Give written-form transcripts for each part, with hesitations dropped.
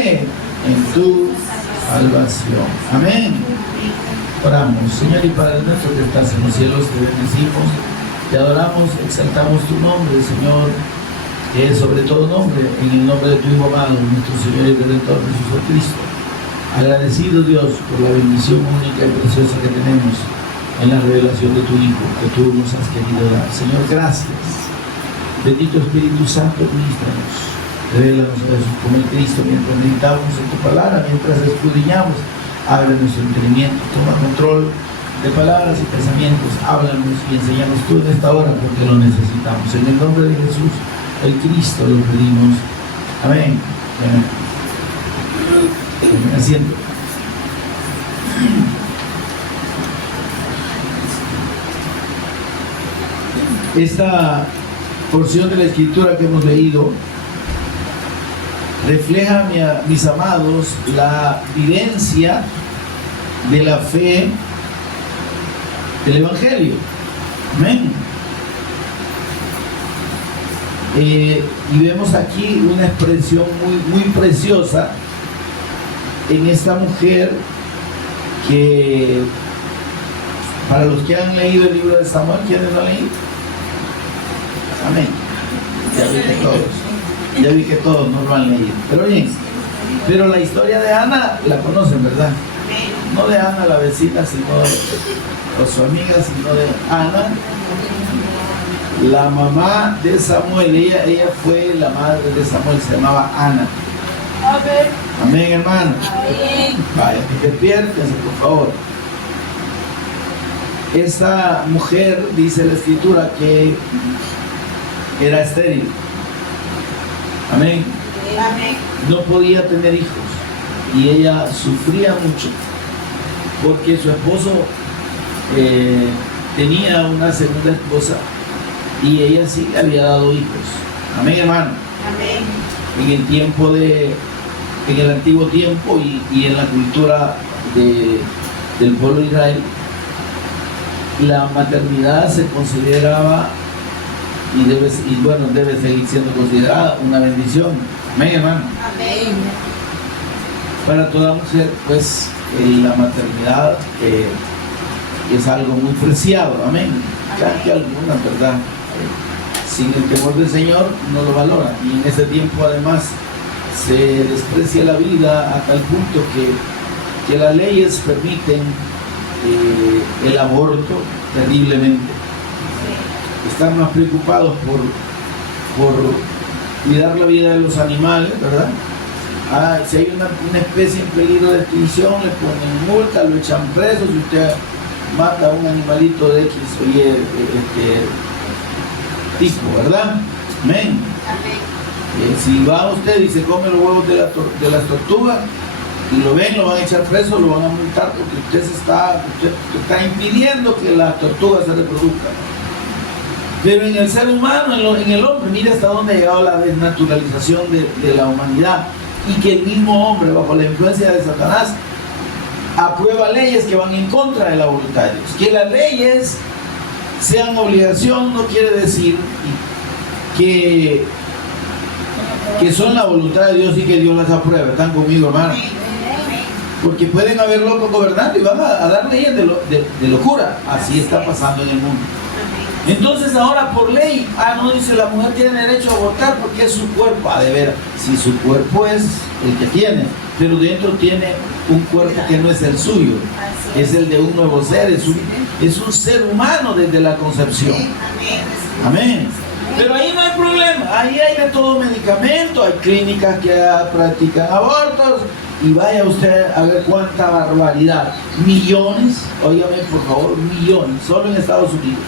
en tu salvación. Amén. Oramos. Señor y Padre nuestro que estás en los cielos, te bendecimos, te adoramos, exaltamos tu nombre, Señor, que es sobre todo nombre, en el nombre de tu Hijo amado, nuestro Señor y Redentor Jesucristo. Agradecido, Dios, por la bendición única y preciosa que tenemos en la revelación de tu Hijo, que tú nos has querido dar. Señor, gracias. Bendito Espíritu Santo, ministranos. Revélanos a Jesús como el Cristo mientras meditamos en tu palabra, mientras escudriñamos. Abre nuestro entendimiento, toma control de palabras y pensamientos, háblanos y enséñanos tú en esta hora porque lo necesitamos. En el nombre de Jesús, el Cristo, lo pedimos. Amén. Amén. Tomen asiento. Esta porción de la Escritura que hemos leído refleja, mis amados, la vivencia de la fe del Evangelio. Amén. Y vemos aquí una expresión muy preciosa en esta mujer que, para los que han leído el libro de Samuel, ¿quiénes lo han leído? Amén. Ya vi que todos no lo han leído. Pero bien, pero la historia de Ana la conocen, ¿verdad? No de Ana la vecina, sino de su amiga, sino de Ana, la mamá de Samuel. Ella fue la madre de Samuel, se llamaba Ana. Amén, hermano. Vaya, despiértense, por favor. Esta mujer, dice la Escritura, que era estéril. Amén. No podía tener hijos y ella sufría mucho porque su esposo tenía una segunda esposa y ella sí le había dado hijos. Amén, hermano. Amén. En el antiguo tiempo y en la cultura del pueblo de Israel, la maternidad se consideraba y debe seguir siendo considerada una bendición. Amén, hermano. Amén. Para toda mujer, pues, la maternidad es algo muy preciado. Amén. Ya que algunas, ¿verdad? Sin el temor del Señor no lo valoran. Y en ese tiempo, además, se desprecia la vida a tal punto que las leyes permiten el aborto terriblemente. Están más preocupados por cuidar la vida de los animales, ¿verdad? Si hay una especie en peligro de extinción, le ponen multa, lo echan preso. Si usted mata a un animalito de X, tipo, ¿verdad? Amén. Si va usted y se come los huevos de las tortugas y lo ven, lo van a echar preso, lo van a multar porque usted está impidiendo que las tortugas se reproduzcan. Pero en el ser humano, en el hombre, mire hasta dónde ha llegado la desnaturalización de la humanidad, y que el mismo hombre, bajo la influencia de Satanás, aprueba leyes que van en contra de la voluntad de Dios. Que las leyes sean obligación no quiere decir que son la voluntad de Dios y que Dios las apruebe. ¿Están conmigo, hermano? Porque pueden haber locos gobernando y van a dar leyes de locura. Así está pasando en el mundo. Entonces ahora por ley, no dice la mujer tiene derecho a abortar porque es su cuerpo. De veras, si su cuerpo es el que tiene, pero dentro tiene un cuerpo que no es el suyo, es el de un nuevo ser, es un ser humano desde la concepción. Amén. Pero ahí no hay problema, ahí hay de todo medicamento, hay clínicas que practican abortos, y vaya usted a ver cuánta barbaridad. Millones, óigame por favor, millones, solo en Estados Unidos.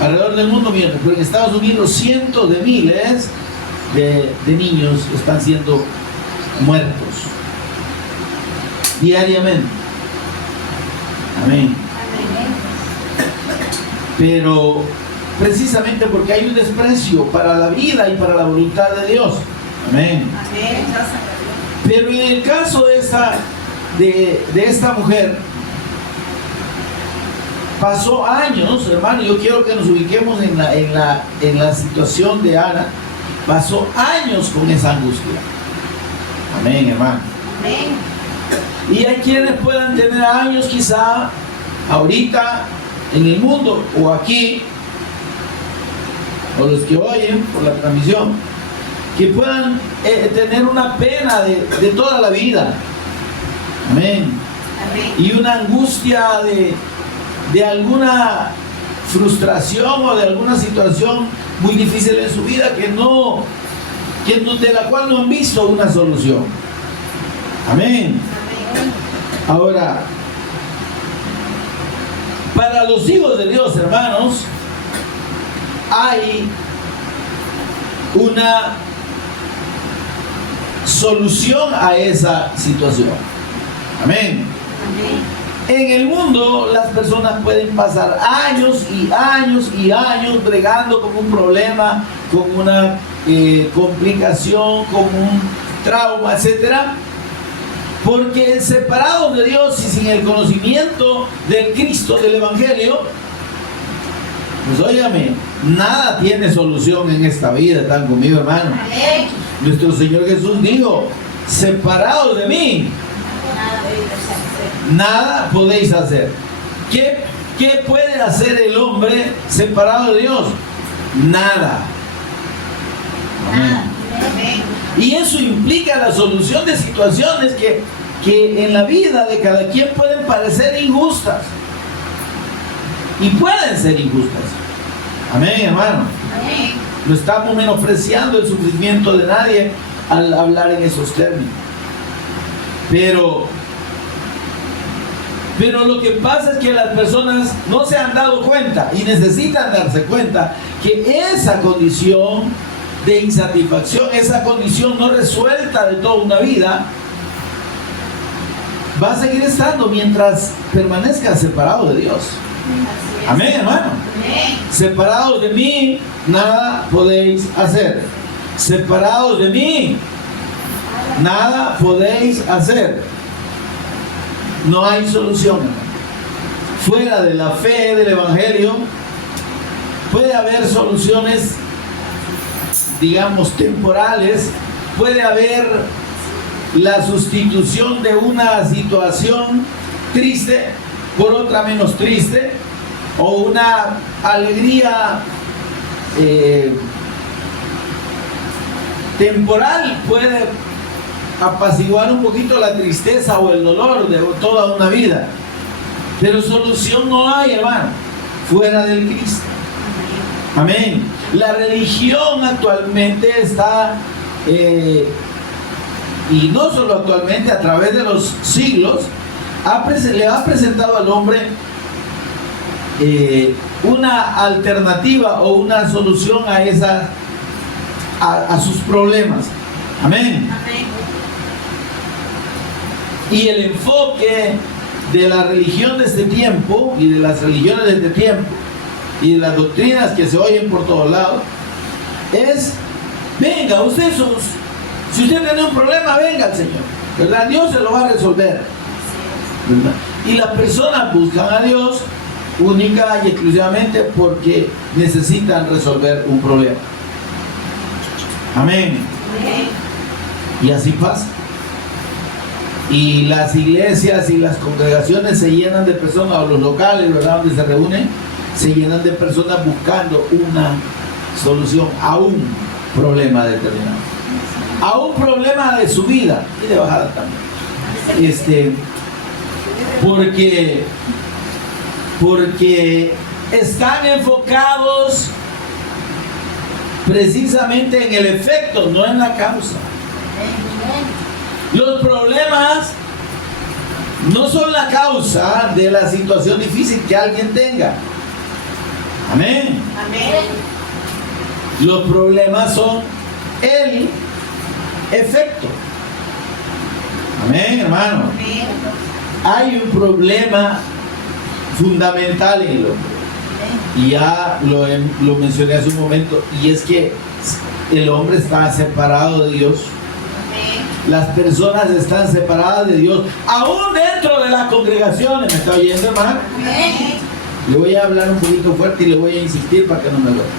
Alrededor del mundo, miren, pero en Estados Unidos cientos de miles de niños están siendo muertos diariamente. Amén. Pero precisamente porque hay un desprecio para la vida y para la voluntad de Dios. Amén. Pero en el caso de esta mujer, pasó años, hermano. Yo quiero que nos ubiquemos en la situación de Ana. Pasó años con esa angustia. Amén, hermano. Amén. Y hay quienes puedan tener años quizá ahorita en el mundo o aquí, o los que oyen por la transmisión, que puedan tener una pena de toda la vida. Amén. Amén. Y una angustia de alguna frustración o de alguna situación muy difícil en su vida de la cual no han visto una solución. Amén. Amén. Ahora, para los hijos de Dios, hermanos, hay una solución a esa situación. Amén. Amén. En el mundo las personas pueden pasar años y años y años bregando con un problema, con una complicación, con un trauma, etcétera, porque separados de Dios y sin el conocimiento del Cristo, del Evangelio, pues óigame, nada tiene solución en esta vida. ¿Están conmigo, hermano? Amén. Nuestro Señor Jesús dijo: separados de mí, nada podéis hacer. ¿Qué puede hacer el hombre separado de Dios? Nada. Amén. Amén. Y eso implica la solución de situaciones que en la vida de cada quien pueden parecer injustas. Y pueden ser injustas. Amén, hermano. Amén. No estamos menospreciando el sufrimiento de nadie al hablar en esos términos. Pero lo que pasa es que las personas no se han dado cuenta y necesitan darse cuenta que esa condición de insatisfacción, esa condición no resuelta de toda una vida, va a seguir estando mientras permanezca separado de Dios. Amén, hermano. Amén. Separados de mí, nada podéis hacer. Separados de mí, nada podéis hacer. No hay solución, hermano. Fuera de la fe del Evangelio, puede haber soluciones, digamos, temporales. Puede haber la sustitución de una situación triste por otra menos triste, o una alegría temporal puede apaciguar un poquito la tristeza o el dolor de toda una vida, pero solución no hay, hermano, fuera del Cristo. Amén. La religión actualmente está y no solo actualmente, a través de los siglos le ha presentado al hombre una alternativa o una solución a sus problemas. Amén. Amén. Y el enfoque de la religión de este tiempo y de las religiones de este tiempo y de las doctrinas que se oyen por todos lados es: venga, si usted tiene un problema, venga al Señor, ¿verdad? Dios se lo va a resolver, ¿verdad? Y las personas buscan a Dios única y exclusivamente porque necesitan resolver un problema. Amén. Amén. Y así pasa. Y las iglesias y las congregaciones se llenan de personas, o los locales, ¿verdad?, donde se reúnen, se llenan de personas buscando una solución a un problema determinado, a un problema de su vida y de bajada también. Porque están enfocados precisamente en el efecto, no en la causa. Los problemas no son la causa de la situación difícil que alguien tenga. Amén. Amén. Los problemas son el efecto. Amén, hermano. Amén. Hay un problema fundamental en el hombre. Y ya lo mencioné hace un momento, y es que el hombre está separado de Dios. Las personas están separadas de Dios, aún dentro de las congregaciones. ¿Me está oyendo, hermano? Amén. Le voy a hablar un poquito fuerte y le voy a insistir para que no me duele.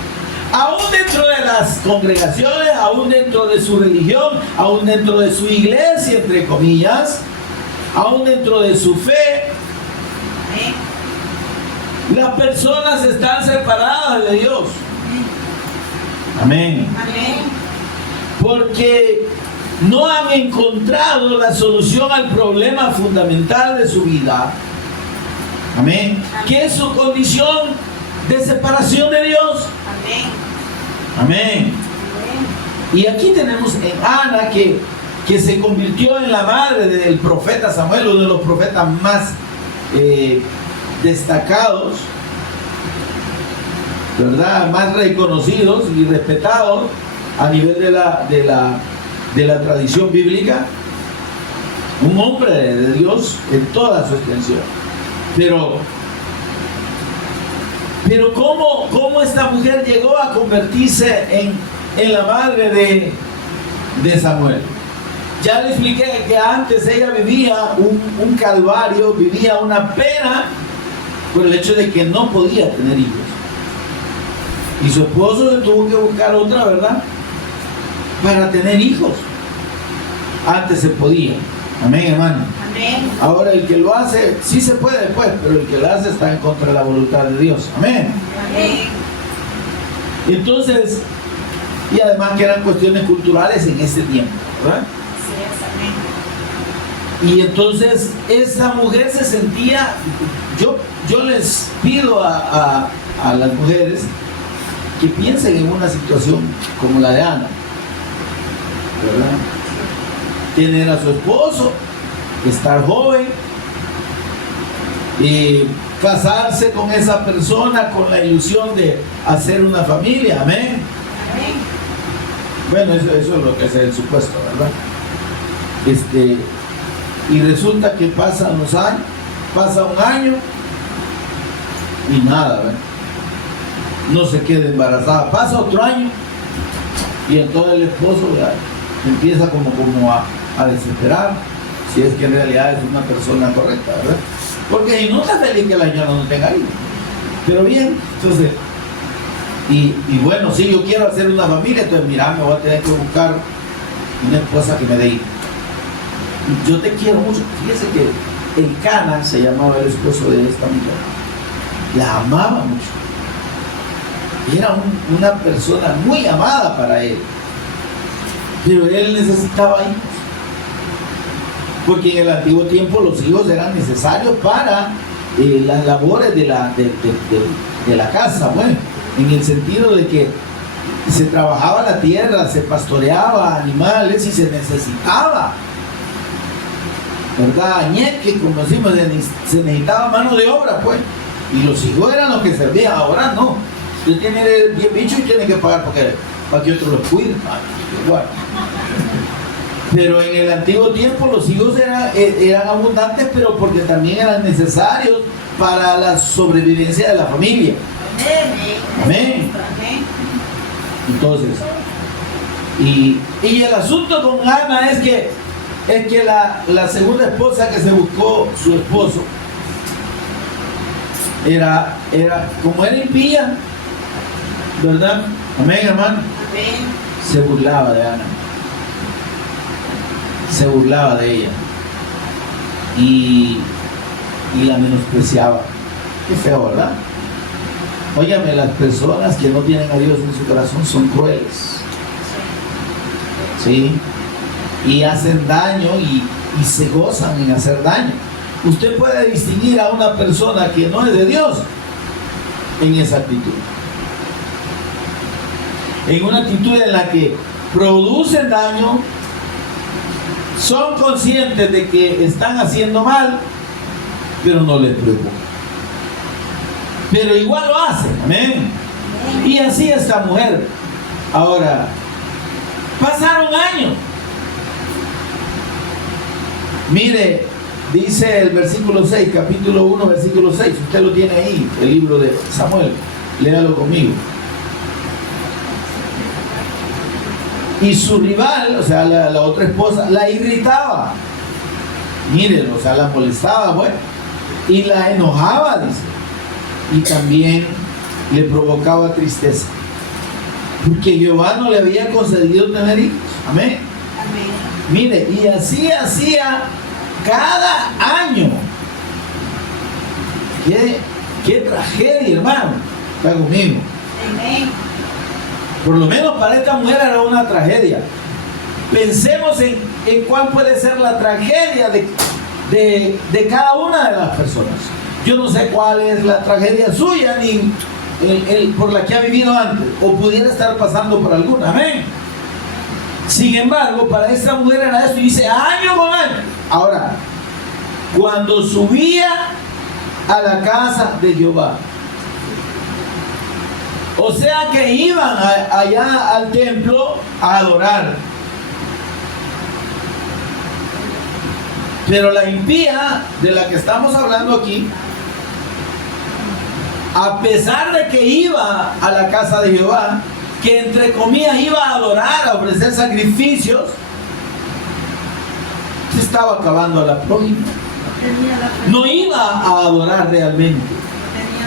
Aún dentro de las congregaciones, aún dentro de su religión, aún dentro de su iglesia, entre comillas, aún dentro de su fe, las personas están separadas de Dios. Amén. Amén. Porque no han encontrado la solución al problema fundamental de su vida. Amén. Que es su condición de separación de Dios. Amén. Amén. Y aquí tenemos en Ana que se convirtió en la madre del profeta Samuel, uno de los profetas más destacados, ¿verdad? Más reconocidos y respetados a nivel de la tradición bíblica. Un hombre de Dios en toda su extensión. Pero ¿cómo esta mujer llegó a convertirse en la madre de Samuel? Ya le expliqué que antes ella vivía un calvario, vivía una pena por el hecho de que no podía tener hijos. Y su esposo se tuvo que buscar otra, ¿verdad?, para tener hijos. Antes se podía. Amén, hermano. Amén. Ahora el que lo hace, sí se puede después, pero el que lo hace está en contra de la voluntad de Dios. Amén. Amén. Entonces, y además que eran cuestiones culturales en ese tiempo, ¿verdad? Sí, amén. Y entonces esa mujer se sentía, yo les pido a las mujeres que piensen en una situación como la de Ana, ¿verdad? Tener a su esposo, estar joven, y casarse con esa persona con la ilusión de hacer una familia. Amén. Amén. Bueno, eso es lo que es el supuesto, ¿verdad? Y resulta que pasan los años, pasa un año y nada, ¿verdad? No se queda embarazada. Pasa otro año y entonces el esposo, ¿verdad?, empieza como a desesperar, si es que en realidad es una persona correcta, ¿verdad? Porque si no está feliz que la señora no tenga hijos. Pero bien, entonces, y bueno, si yo quiero hacer una familia, entonces mira, me voy a tener que buscar una esposa que me dé hijos. Yo te quiero mucho. Fíjese que el Cana se llamaba el esposo de esta mujer. La amaba mucho. Y era una persona muy amada para él. Pero él necesitaba hijos. Porque en el antiguo tiempo los hijos eran necesarios para las labores de la casa. Bueno, en el sentido de que se trabajaba la tierra, se pastoreaba animales y se necesitaba, ¿verdad? Ñeque, como decimos, se necesitaba mano de obra, pues. Y los hijos eran los que servían. Ahora no. Usted tiene 10 bichos y tiene que pagar para que otro los cuide. Igual. Pero en el antiguo tiempo los hijos eran abundantes, pero porque también eran necesarios para la sobrevivencia de la familia. Amén. Amén. Entonces, y el asunto con Ana es que la segunda esposa que se buscó su esposo era como era impía, ¿verdad? Amén, hermano. Amén. Se burlaba de Ana, se burlaba de ella y la menospreciaba. Qué feo, ¿verdad? Óyame, las personas que no tienen a Dios en su corazón son crueles, ¿sí? Y hacen daño y se gozan en hacer daño. Usted puede distinguir a una persona que no es de Dios en esa actitud. En una actitud en la que producen daño, son conscientes de que están haciendo mal, pero no les preocupa. Pero igual lo hacen, amén. Y así esta mujer. Ahora, pasaron años. Mire, dice el versículo 6, capítulo 1, versículo 6. Usted lo tiene ahí, el libro de Samuel. Léalo conmigo. Y su rival, o sea, la otra esposa, la irritaba. Miren, o sea, la molestaba, bueno. Y la enojaba, dice. Y también le provocaba tristeza. Porque Jehová no le había concedido tener hijos. Amén. Amén. Mire, y así hacía cada año. Qué tragedia, hermano. Está conmigo. Amén. Por lo menos para esta mujer era una tragedia. Pensemos en cuál puede ser la tragedia de cada una de las personas. Yo no sé cuál es la tragedia suya ni por la que ha vivido antes, o pudiera estar pasando por alguna. Amén. Sin embargo, para esta mujer era esto, y dice año con año. Ahora, cuando subía a la casa de Jehová, o sea que iban allá al templo a adorar. Pero la impía de la que estamos hablando aquí, a pesar de que iba a la casa de Jehová, que entre comillas iba a adorar, a ofrecer sacrificios, se estaba acabando a la prójima. No iba a adorar realmente.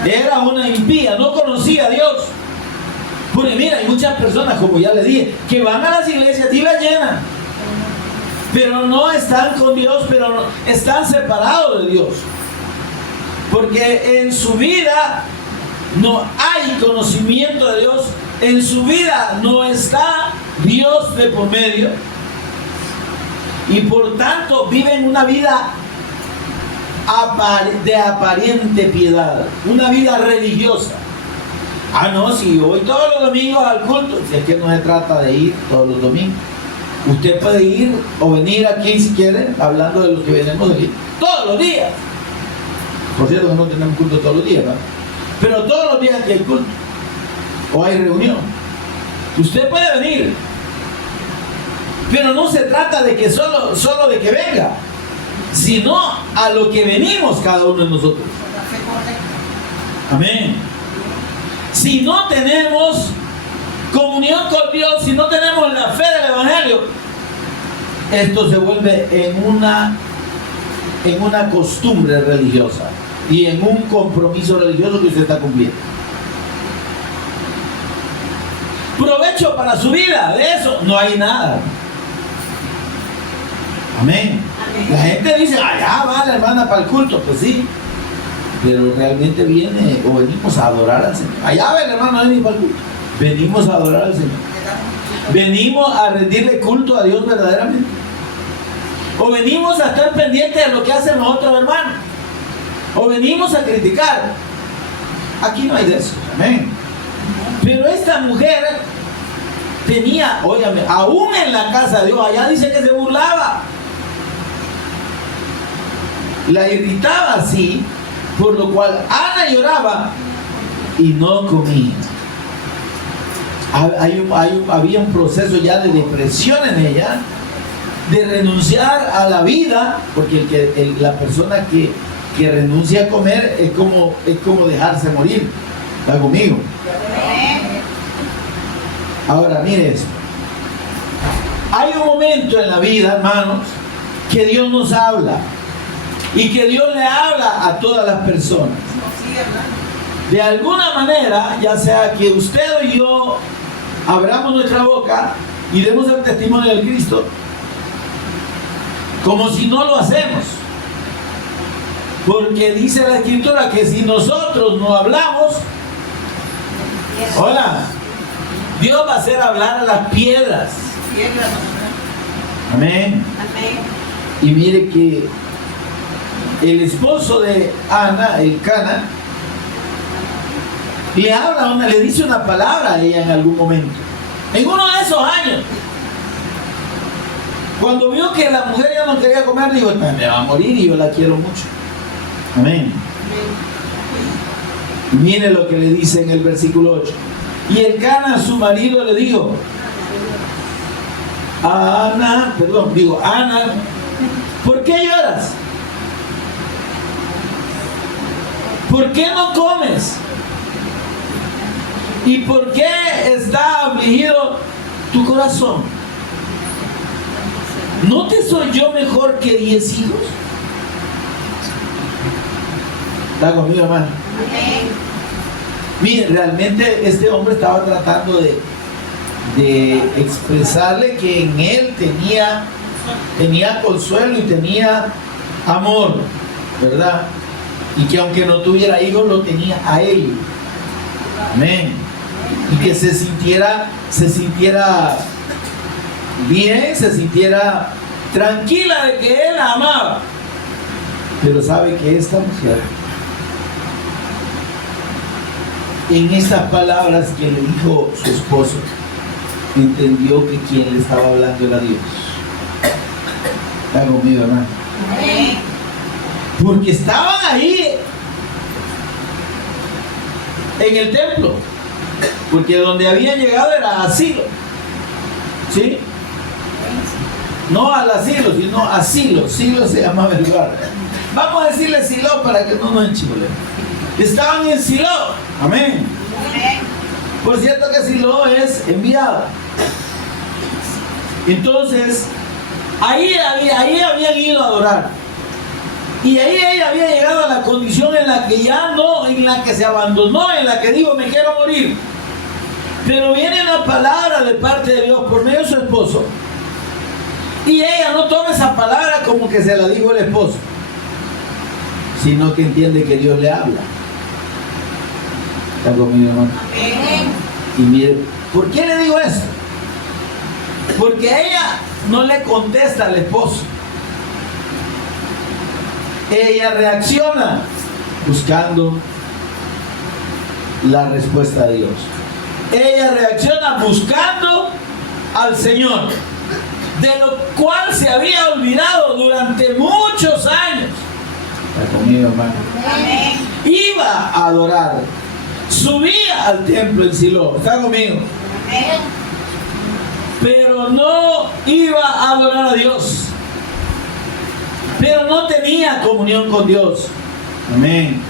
Era una impía, no conocía a Dios. Porque mira, hay muchas personas, como ya le dije, que van a las iglesias y las llenan, pero no están con Dios, pero están separados de Dios. Porque en su vida no hay conocimiento de Dios, en su vida no está Dios de por medio, y por tanto viven una vida de aparente piedad, una vida religiosa. Ah, no, si yo voy todos los domingos al culto, si es que no se trata de ir todos los domingos. Usted puede ir o venir aquí si quiere, hablando de lo que venimos aquí, todos los días. Por cierto, que no tenemos culto todos los días, ¿no? Pero todos los días aquí hay culto o hay reunión. Usted puede venir, pero no se trata de que solo de que venga, sino a lo que venimos cada uno de nosotros. Amén. Si no tenemos comunión con Dios, si no tenemos la fe del Evangelio, esto se vuelve en una costumbre religiosa y en un compromiso religioso que usted está cumpliendo. Provecho para su vida, de eso no hay nada. Amén. La gente dice, allá va la hermana para el culto, pues sí, pero realmente viene o venimos a adorar al Señor. Allá va el hermano a venir para el culto. Venimos a adorar al Señor. Venimos a rendirle culto a Dios verdaderamente. O venimos a estar pendientes de lo que hacen los otros hermanos. O venimos a criticar. Aquí no hay de eso. Amén. Pero esta mujer tenía, óyame, aún en la casa de Dios, allá dice que se burlaba. La irritaba así, por lo cual Ana lloraba y no comía. Había un proceso ya de depresión en ella, de renunciar a la vida, porque la persona que renuncia a comer es como dejarse morir. ¿Está conmigo? Ahora, mire eso. Hay un momento en la vida, hermanos, que Dios nos habla, y que Dios le habla a todas las personas. De alguna manera, ya sea que usted o yo abramos nuestra boca y demos el testimonio de Cristo, como si no lo hacemos. Porque dice la Escritura que si nosotros no hablamos, hola, Dios va a hacer hablar a las piedras. Amén. Y mire que el esposo de Ana, el Cana, le dice una palabra a ella en algún momento. En uno de esos años, cuando vio que la mujer ya no quería comer, dijo, me va a morir y yo la quiero mucho. Amén. Mire lo que le dice en el versículo 8. Y el Cana, su marido, le dijo a Ana, Ana, ¿por qué lloras? ¿Por qué no comes? ¿Y por qué está afligido tu corazón? ¿No te soy yo mejor que 10 hijos? ¿Está conmigo, hermano? Mire, realmente este hombre estaba tratando de expresarle que en él tenía consuelo y tenía amor, ¿verdad? Y que aunque no tuviera hijos, lo tenía a él. Amén. Y que se sintiera bien, se sintiera tranquila de que él la amaba. Pero sabe que esta mujer, en estas palabras que le dijo su esposo, entendió que quien le estaba hablando era Dios. ¿Está conmigo, hermano? Porque estaban ahí en el templo, porque donde habían llegado era asilo, ¿sí? No al asilo, sino asilo. Silo se llamaba el lugar. Vamos a decirle Silo para que no nos enchibulemos. Estaban en Silo. Amén. Por cierto que Silo es enviado. Entonces, ahí habían ido a adorar. Y ahí ella había llegado a la condición en la que ya no, en la que se abandonó, en la que dijo, me quiero morir. Pero viene una palabra de parte de Dios por medio de su esposo. Y ella no toma esa palabra como que se la dijo el esposo, sino que entiende que Dios le habla. ¿Está conmigo, hermano? Y mire, ¿por qué le digo eso? Porque ella no le contesta al esposo. Ella reacciona buscando la respuesta de Dios. Ella reacciona buscando al Señor, de lo cual se había olvidado durante muchos años. ¿Está conmigo, hermano? Iba a adorar, subía al templo en Silo. ¿Está conmigo? Pero no iba a adorar a Dios. Pero no tenía comunión con Dios. Amén.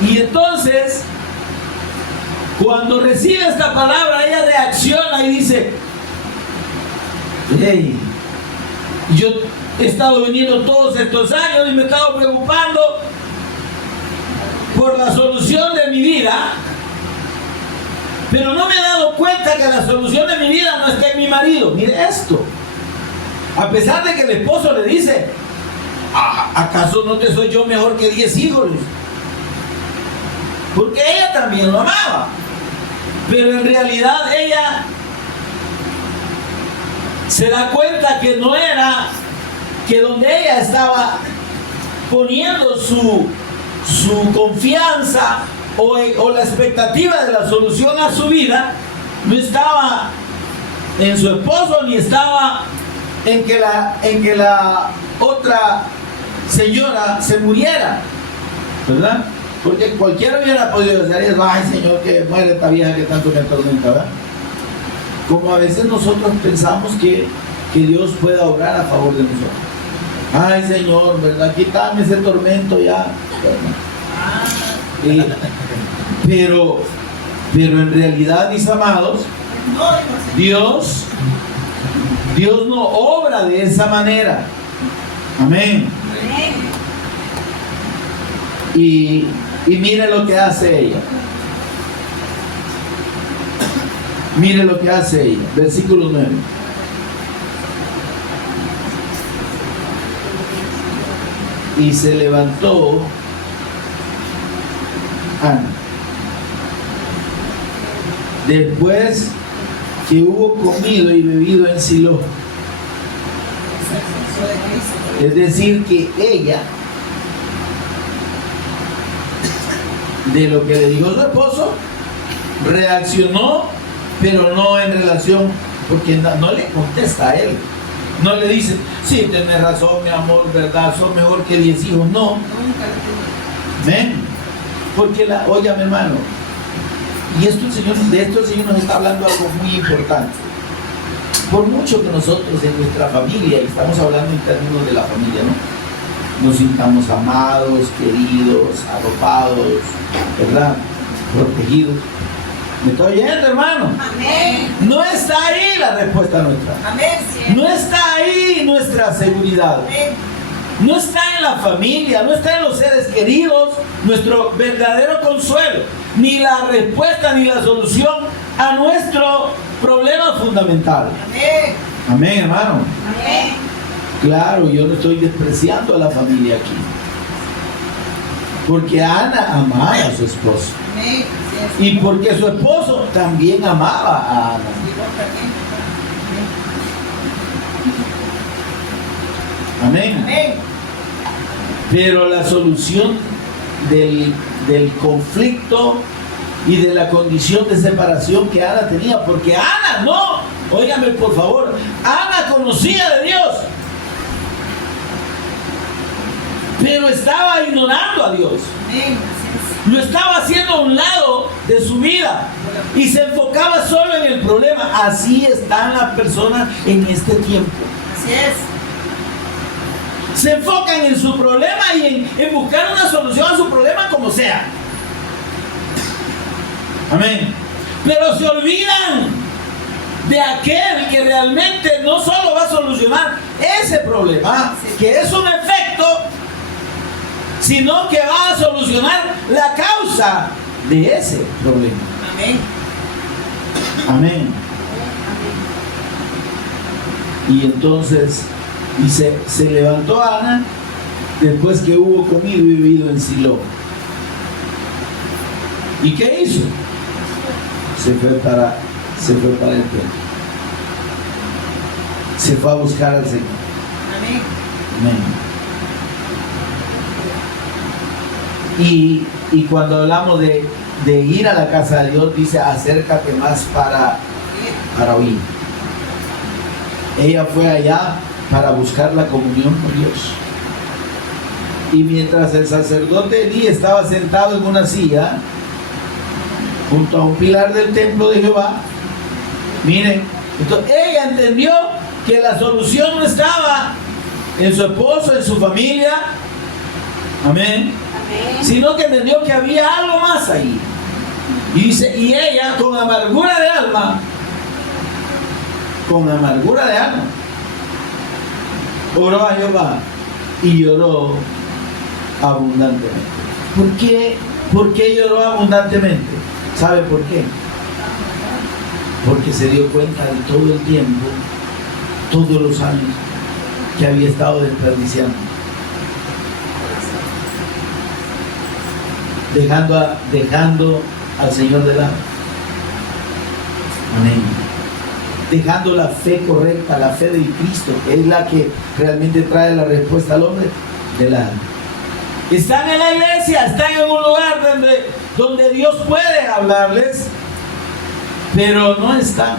Y entonces, cuando recibe esta palabra, ella reacciona y dice, hey, yo he estado viniendo todos estos años y me he estado preocupando por la solución de mi vida, pero no me he dado cuenta que la solución de mi vida no está en mi marido. Mire esto. A pesar de que el esposo le dice, ¿acaso no te soy yo mejor que 10 hijos? Porque ella también lo amaba. Pero en realidad ella se da cuenta que no era, que donde ella estaba poniendo su confianza o la expectativa de la solución a su vida, no estaba en su esposo ni estaba en que la otra señora se muriera, ¿verdad? Porque cualquiera hubiera podido decir, ay Señor, que muere esta vieja que tanto me atormenta, ¿verdad? Como a veces nosotros pensamos que Dios pueda obrar a favor de nosotros. Ay Señor, ¿verdad? Quítame ese tormento ya. Pero en realidad, mis amados, Dios no obra de esa manera. Amén. Y mire lo que hace ella. Mire lo que hace ella. Versículo 9. Y se levantó Ana, después que hubo comido y bebido en Silo. Es decir, que ella, de lo que le dijo su esposo, reaccionó, pero no en relación, porque no le contesta a él. No le dice, sí, tenés razón, mi amor, ¿verdad? Son mejor que 10 hijos. No. ¿Ven? Porque óyame, hermano, y de esto el Señor nos está hablando algo muy importante. Por mucho que nosotros en nuestra familia, y estamos hablando en términos de la familia, ¿no?, nos sintamos amados, queridos, arropados, ¿verdad?, protegidos. ¿Me está oyendo, hermano? Amén. No está ahí la respuesta nuestra. Amén. No está ahí nuestra seguridad. Amén. No está en la familia, no está en los seres queridos nuestro verdadero consuelo, ni la respuesta ni la solución a nuestro problema fundamental. Amén. Amén, hermano. Amén. Claro, yo no estoy despreciando a la familia aquí. Porque Ana amaba a su esposo. Amén. Y porque su esposo también amaba a Ana. Amén. Amén. Pero la solución del conflicto y de la condición de separación que Ana tenía, porque Ana no, óigame por favor, Ana conocía de Dios, pero estaba ignorando a Dios. Amén. Lo estaba haciendo a un lado de su vida y se enfocaba solo en el problema. Así están las personas en este tiempo. Así es. Se enfocan en su problema y en buscar una solución a su problema como sea. Amén. Pero se olvidan de aquel que realmente no solo va a solucionar ese problema, que es un efecto, sino que va a solucionar la causa de ese problema. Amén. Amén. Y entonces se levantó Ana después que hubo comido y bebido en Silo. ¿Y qué hizo? Se fue para el templo. Se fue a buscar al Señor. Amén. Amén. Y cuando hablamos de ir a la casa de Dios, dice acércate más para oír. Ella fue allá para buscar la comunión con Dios. Y mientras el sacerdote Elí estaba sentado en una silla junto a un pilar del templo de Jehová, miren, entonces ella entendió que la solución no estaba en su esposo, en su familia, amén, sino que entendió que había algo más ahí. Y dice, y ella con amargura de alma, oró a Jehová y lloró abundantemente. ¿Por qué lloró abundantemente? ¿Sabe por qué? Porque se dio cuenta de todo el tiempo, todos los años que había estado desperdiciando, dejando al Señor de lado. Amén. Dejando la fe correcta, la fe de Cristo, que es la que realmente trae la respuesta al hombre, de lado. Están en la iglesia, están en un lugar donde Dios puede hablarles, pero no están,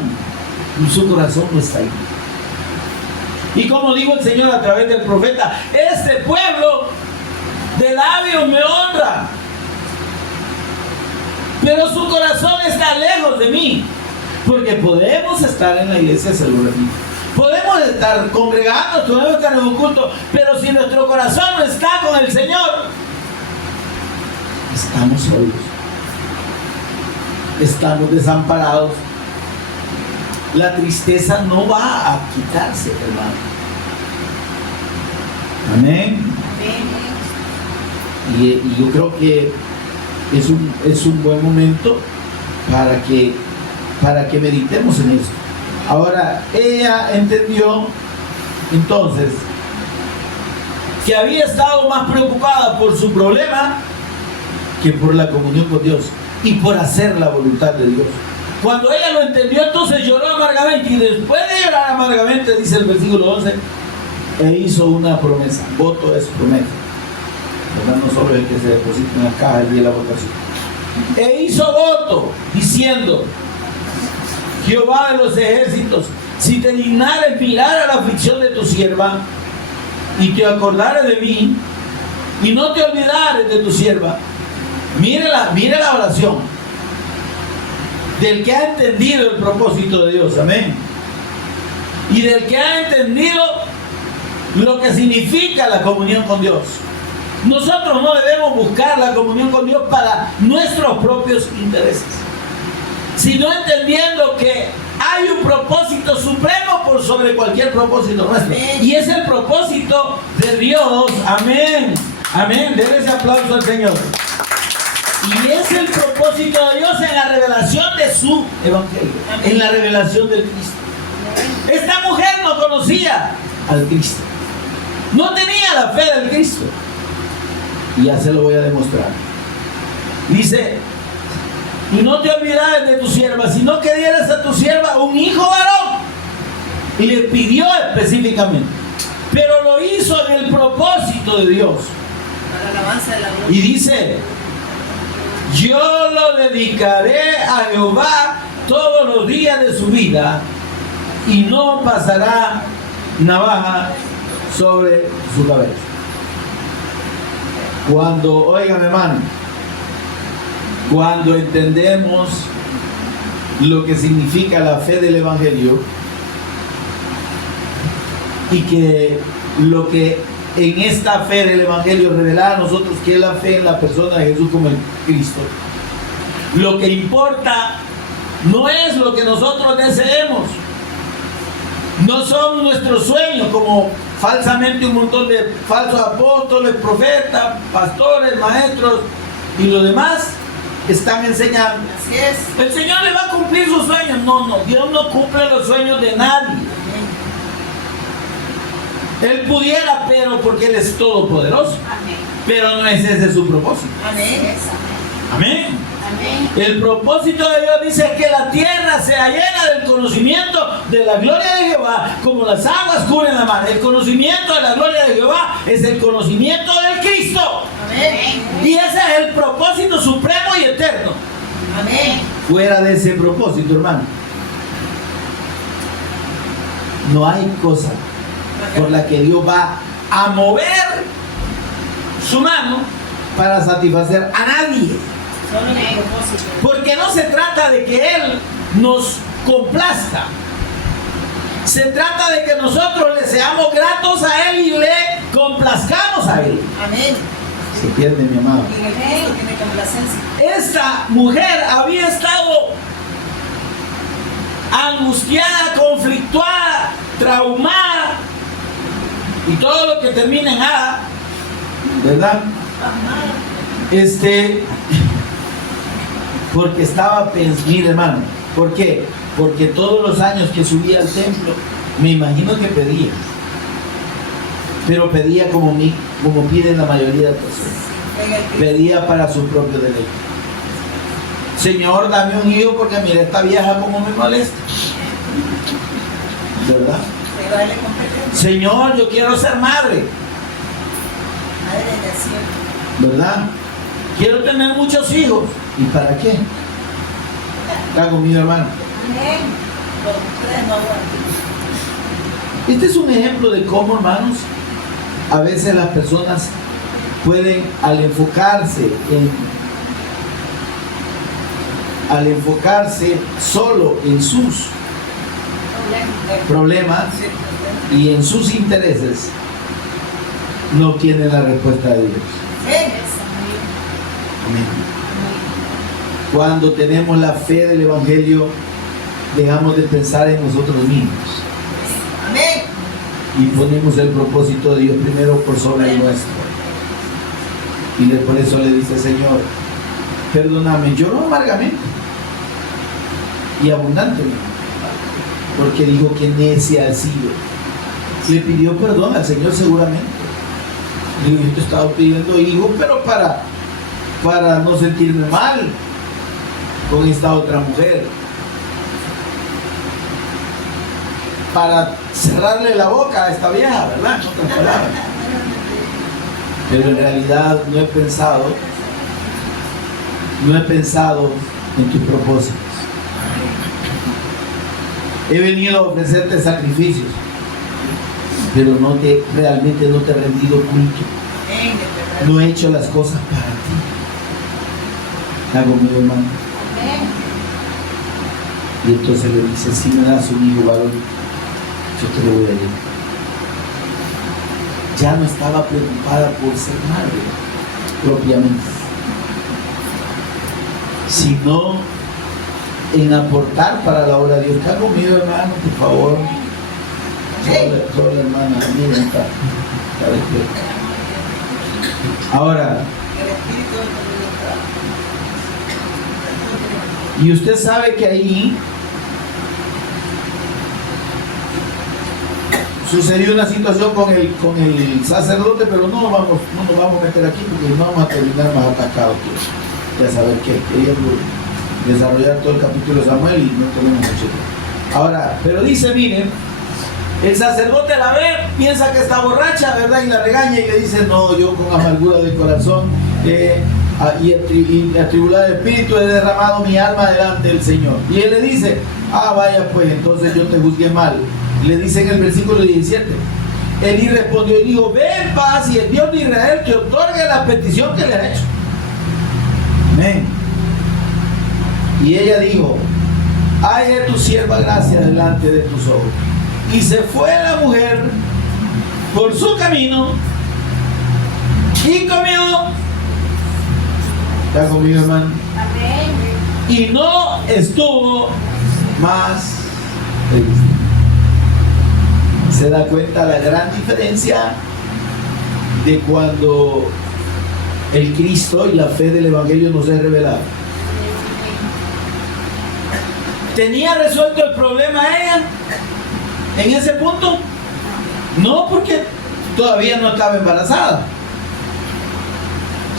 su corazón no está ahí. Y como dijo el Señor a través del profeta, este pueblo de labios me honra, pero su corazón está lejos de mí. Porque podemos estar en la iglesia, se lo repito, podemos estar congregados, podemos estar en un culto, pero si nuestro corazón no está con el Señor, estamos solos, estamos desamparados. La tristeza no va a quitarse, hermano. Amén. Y yo creo que es un buen momento para que meditemos en esto. Ahora, ella entendió entonces que había estado más preocupada por su problema que por la comunión con Dios y por hacer la voluntad de Dios. Cuando ella lo entendió, entonces lloró amargamente, y después de llorar amargamente, dice el versículo 11, e hizo una promesa. Voto es promesa, ¿verdad? No solo el que se deposita en la caja el día de la votación. E hizo voto diciendo: Jehová de los ejércitos, si te dignares mirar a la aflicción de tu sierva y te acordares de mí y no te olvidares de tu sierva. Mire la oración del que ha entendido el propósito de Dios, amén, y del que ha entendido lo que significa la comunión con Dios. Nosotros no debemos buscar la comunión con Dios para nuestros propios intereses, sino entendiendo que hay un propósito supremo por sobre cualquier propósito nuestro, y es el propósito de Dios. Amén, amén. Denle ese aplauso al Señor. Y es el propósito de Dios en la revelación de su evangelio, en la revelación del Cristo. Esta mujer no conocía al Cristo, no tenía la fe del Cristo. Y ya se lo voy a demostrar. Dice: y no te olvidares de tu sierva, sino que dieras a tu sierva un hijo varón. Y le pidió específicamente, pero lo hizo en el propósito de Dios. Para la alabanza de la gloria. Y dice: yo lo dedicaré a Jehová todos los días de su vida, y no pasará navaja sobre su cabeza. Cuando, oigan hermano, cuando entendemos lo que significa la fe del evangelio, y que lo que en esta fe del evangelio revela a nosotros, que es la fe en la persona de Jesús como el Cristo, lo que importa no es lo que nosotros deseemos, no son nuestros sueños, como falsamente un montón de falsos apóstoles, profetas, pastores, maestros y los demás están enseñando. Así es. El Señor le va a cumplir sus sueños. No, Dios no cumple los sueños de nadie. Él pudiera, pero porque Él es todopoderoso. Amén. Pero no es ese su propósito. Amén. Amén. Amén. El propósito de Dios dice que la tierra sea llena del conocimiento de la gloria de Jehová, como las aguas cubren la mar. El conocimiento de la gloria de Jehová es el conocimiento del Cristo. Amén. Y ese es el propósito supremo y eterno. Amén. Fuera de ese propósito, hermano, no hay cosa por la que Dios va a mover su mano para satisfacer a nadie. Solo en el propósito. Porque no se trata de que Él nos complazca. Se trata de que nosotros le seamos gratos a Él y le complazcamos a Él. Amén. Se pierde, mi amado. Y en el Cristo tiene complacencia. Esta mujer había estado angustiada, conflictuada, traumada y todo lo que termina en A, ¿verdad? Porque estaba pensando, mire hermano, ¿por qué? Porque todos los años que subía al templo, me imagino que pedía, pero pedía como piden la mayoría de personas, En el Cristo. pedía para su propio deleite. Señor, dame un hijo porque mira esta vieja como me molesta, ¿verdad? Pero a él le compete. Señor, yo quiero ser madre, Madre del cielo. ¿verdad? Quiero tener muchos hijos. ¿Y para qué? Está conmigo, hermano. Amén. Los tres no aguantan. Este es un ejemplo de cómo, hermanos, a veces las personas pueden, al enfocarse solo en sus problemas y en sus intereses, no tienen la respuesta de Dios. Amén. Cuando tenemos la fe del Evangelio, dejamos de pensar en nosotros mismos Amén. y ponemos el propósito de Dios primero por sobre el nuestro. Y por eso le dice: Señor, perdóname, lloró amargamente y abundantemente, porque dijo que necia ha sido. Le pidió perdón al Señor seguramente. Digo, yo te he estado pidiendo hijos, pero para no sentirme mal con esta otra mujer, para cerrarle la boca a esta vieja, ¿verdad? En otras palabras. Pero en realidad no he pensado en tus propósitos. He venido a ofrecerte sacrificios, pero realmente no te he rendido culto. Amén. No he hecho las cosas para ti. Está conmigo, hermano. Amén. Y entonces le dice: si me das un hijo varón, yo te lo voy a dar. Ya no estaba preocupada por ser madre propiamente, sino en aportar para la obra de Dios. Está conmigo, hermano, por favor. Solo la hermana, mira, está despierta. Ahora, El Espíritu del Señor. Y usted sabe que ahí sucedió una situación con el sacerdote, pero no nos vamos a meter aquí porque no vamos a terminar más atacados que a saber que queríamos desarrollar todo el capítulo de Samuel y no tenemos mucho tiempo. Ahora, pero dice, miren, el sacerdote la ve, piensa que está borracha, ¿verdad? Y la regaña y le dice, no, yo con amargura de corazón y atribulada de espíritu he derramado mi alma delante del Señor. Y él le dice, vaya pues, entonces yo te juzgué mal. Le dice en el versículo 17, Elí respondió y dijo, ve en paz y el Dios de Israel te otorgue la petición que le ha hecho. Amén. Y ella dijo, hay de tu sierva gracia delante de tus ojos. Y se fue la mujer por su camino y comió. ¿Está conmigo, hermano? Amén. Y no estuvo más triste. Se da cuenta la gran diferencia de cuando el Cristo y la fe del Evangelio nos es revelado. ¿Tenía resuelto el problema ella en ese punto? No, porque todavía no estaba embarazada.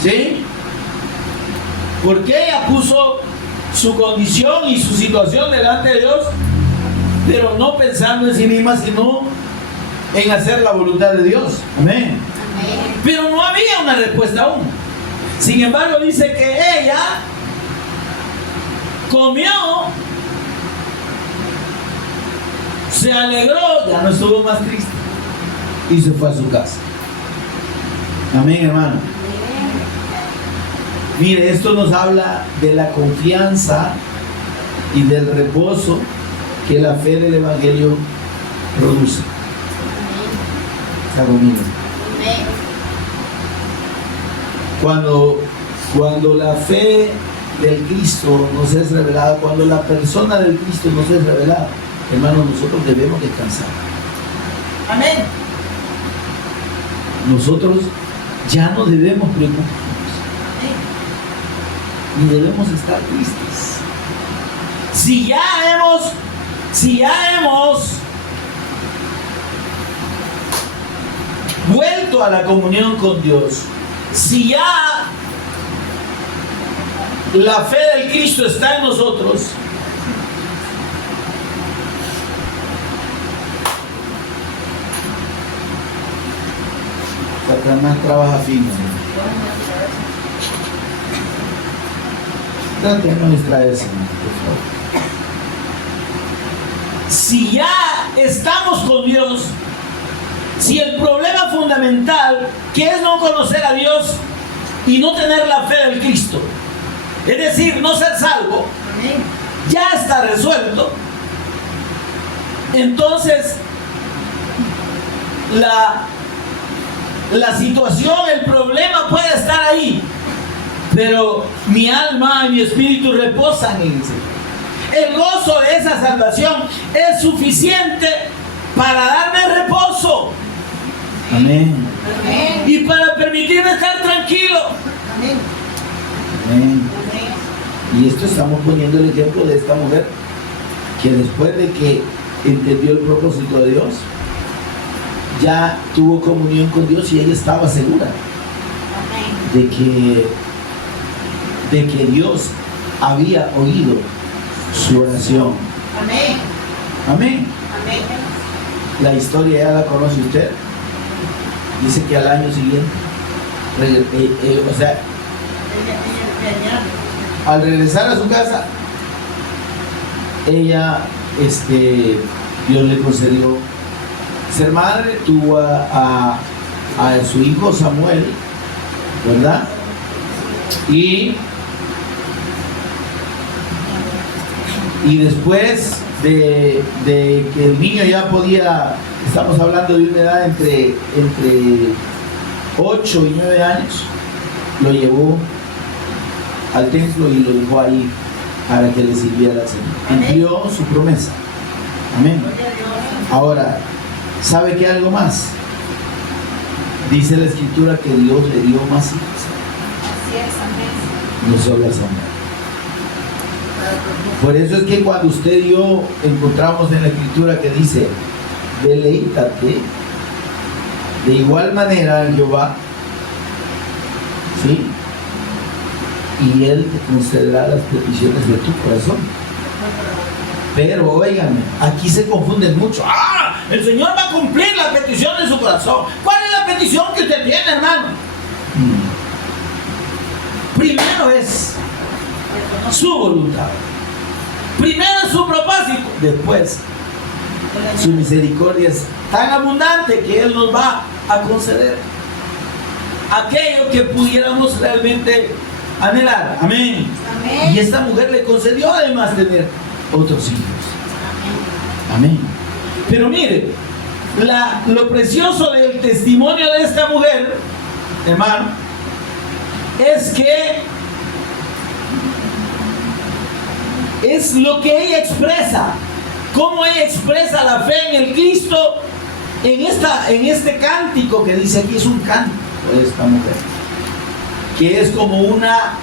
¿Sí? Porque ella puso su condición y su situación delante de Dios, pero no pensando en sí misma, sino en hacer la voluntad de Dios. Amén. Amén. Pero no había una respuesta aún. Sin embargo, dice que ella comió, se alegró, ya no estuvo más triste y se fue a su casa. Amén, hermano. Mire, esto nos habla de la confianza y del reposo que la fe del Evangelio produce. Está conmigo. Cuando la fe del Cristo nos es revelada, cuando la persona del Cristo nos es revelada, hermanos, nosotros debemos descansar. Amén. Nosotros ya no debemos preocuparnos, ni debemos estar tristes. Si ya hemos vuelto a la comunión con Dios, si ya la fe del Cristo está en nosotros, Satanás trabaja fino. Trate de no distraerse, por favor. Si ya estamos con Dios, si el problema fundamental, que es no conocer a Dios y no tener la fe del Cristo, es decir, no ser salvo, ya está resuelto, entonces la situación, el problema puede estar ahí, pero mi alma y mi espíritu reposan en ese. El gozo de esa salvación es suficiente para darme reposo. Amén. Amén. Y para permitirme estar tranquilo. Amén. Amén. Y esto estamos poniendo el ejemplo de esta mujer que después de que entendió el propósito de Dios, ya tuvo comunión con Dios y ella estaba segura de que Dios había oído su oración. Amén. Amén. Amén. La historia ya la conoce usted. Dice que al año siguiente, al regresar a su casa, ella, Dios le concedió ser madre, tuvo a su hijo Samuel, ¿verdad? Y después de que el niño ya podía, estamos hablando de una edad entre 8 y 9 años, lo llevó al templo y lo dejó ahí para que le sirviera al Señor. Cumplió su promesa. Amén. Ahora, ¿sabe qué algo más? Dice la Escritura que Dios le dio más hijos. Así es, amén. No solo a Samuel. Por eso es que cuando usted y yo encontramos en la Escritura que dice, deleítate de igual manera en Jehová, ¿sí? Y Él te concederá las peticiones de tu corazón. Pero óigame, aquí se confunden mucho. ¡Ah! El Señor va a cumplir la petición de su corazón. ¿Cuál es la petición que usted tiene, hermano? Primero es su voluntad. Primero es su propósito. Después, su misericordia es tan abundante que Él nos va a conceder aquello que pudiéramos realmente anhelar. Amén. Amén. Y esta mujer le concedió además tener otros hijos. Amén. Pero mire, lo precioso del testimonio de esta mujer, hermano, es que es lo que ella expresa, cómo ella expresa la fe en el Cristo en este cántico que dice aquí. Es un cántico de esta mujer, que es como una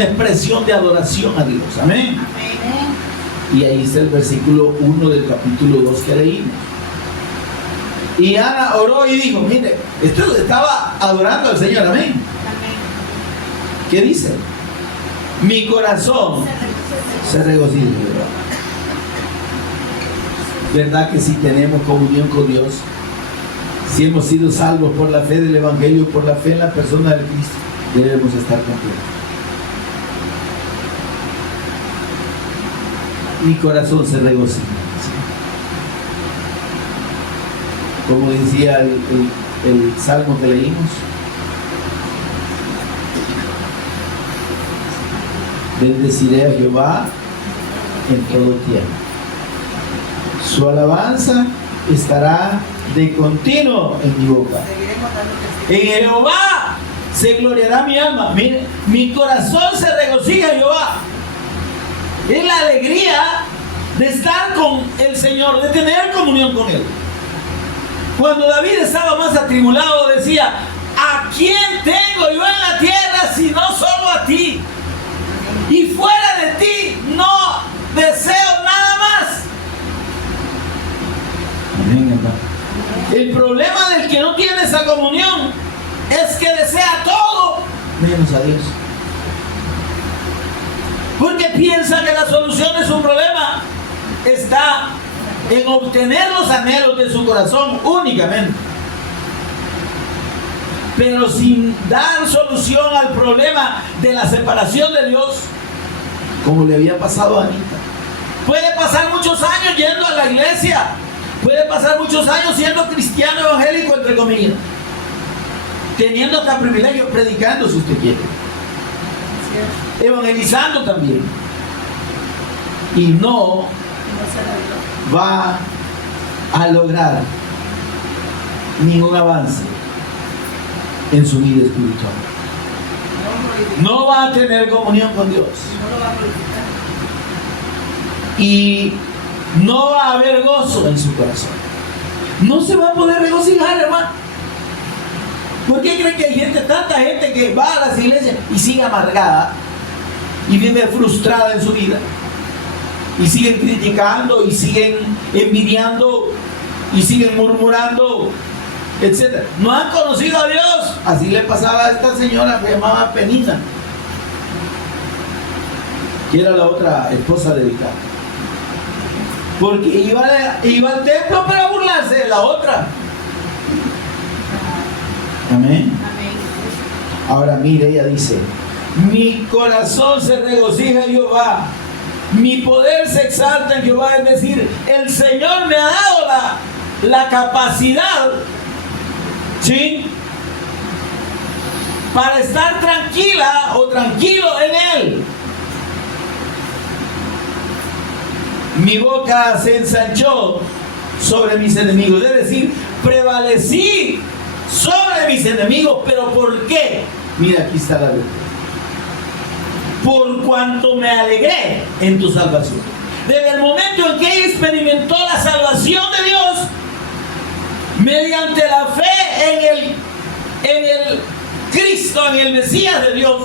expresión de adoración a Dios. Amén. Amén. Y ahí está el versículo 1 del capítulo 2 que leímos. Y Ana oró y dijo, mire, esto estaba adorando al Señor. Amén. Amén. ¿Qué dice? Mi corazón se regocija. ¿Verdad que si tenemos comunión con Dios, si hemos sido salvos por la fe del Evangelio, por la fe en la persona del Cristo, debemos estar contentos? Mi corazón se regocija. Como decía el salmo que leímos, bendeciré a Jehová en todo tiempo. Su alabanza estará de continuo en mi boca. Seguiremos dando testimonio. En Jehová se gloriará mi alma. Mire, mi corazón se regocija en Jehová. Es la alegría de estar con el Señor, de tener comunión con Él. Cuando David estaba más atribulado, decía, ¿a quién tengo yo en la tierra sino solo a ti? Y fuera de ti no deseo nada más. Amén, hermano. El problema del que no tiene esa comunión es que desea todo menos a Dios. Porque piensa que la solución de su problema está en obtener los anhelos de su corazón únicamente, pero sin dar solución al problema de la separación de Dios, como le había pasado a Anita. Puede pasar muchos años yendo a la iglesia, puede pasar muchos años siendo cristiano evangélico, entre comillas, teniendo hasta privilegios, predicando si usted quiere, evangelizando también, y no va a lograr ningún avance en su vida espiritual. No va a tener comunión con Dios. Y no va a haber gozo en su corazón. No se va a poder regocijar, hermano. ¿Por qué creen que hay tanta gente que va a las iglesias y sigue amargada y vive frustrada en su vida? Y siguen criticando, y siguen envidiando, y siguen murmurando, etc. No han conocido a Dios. Así le pasaba a esta señora que se llamaba Penina, que era la otra esposa de Ricardo. Porque iba al templo para burlarse de la otra. Amén. Ahora mire, ella dice, mi corazón se regocija en Jehová, mi poder se exalta en Jehová. Es decir, el Señor me ha dado la capacidad, ¿sí?, para estar tranquila o tranquilo en Él. Mi boca se ensanchó sobre mis enemigos, es decir, prevalecí sobre mis enemigos. ¿Pero por qué? Mira, aquí está la verdad. Por cuanto me alegré en tu salvación. Desde el momento en que ella experimentó la salvación de Dios, mediante la fe en el Cristo, en el Mesías de Dios,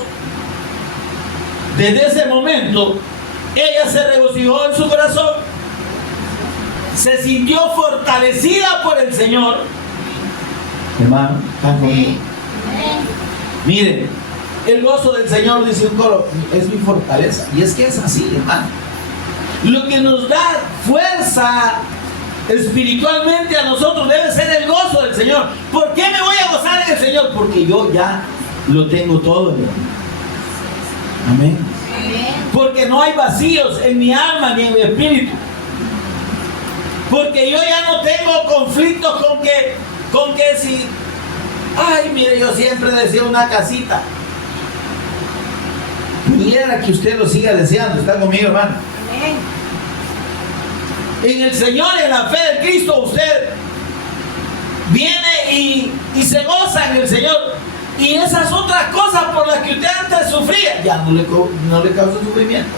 desde ese momento ella se regocijó en su corazón, se sintió fortalecida por el Señor. Hermano, ¿están conmigo? Miren, el gozo del Señor, dice un coro, es mi fortaleza. Y es que es así, hermano. Lo que nos da fuerza espiritualmente a nosotros debe ser el gozo del Señor. ¿Por qué me voy a gozar en el Señor? Porque yo ya lo tengo todo, hermano. Amén. Porque no hay vacíos en mi alma ni en mi espíritu. Porque yo ya no tengo conflictos con que si, ay, mire, yo siempre deseo una casita. Pudiera que usted lo siga deseando. ¿Está conmigo, hermano? Amén. En el Señor, en la fe de Cristo, usted viene y se goza en el Señor. Y esas otras cosas por las que usted antes sufría, ya no le causa sufrimiento.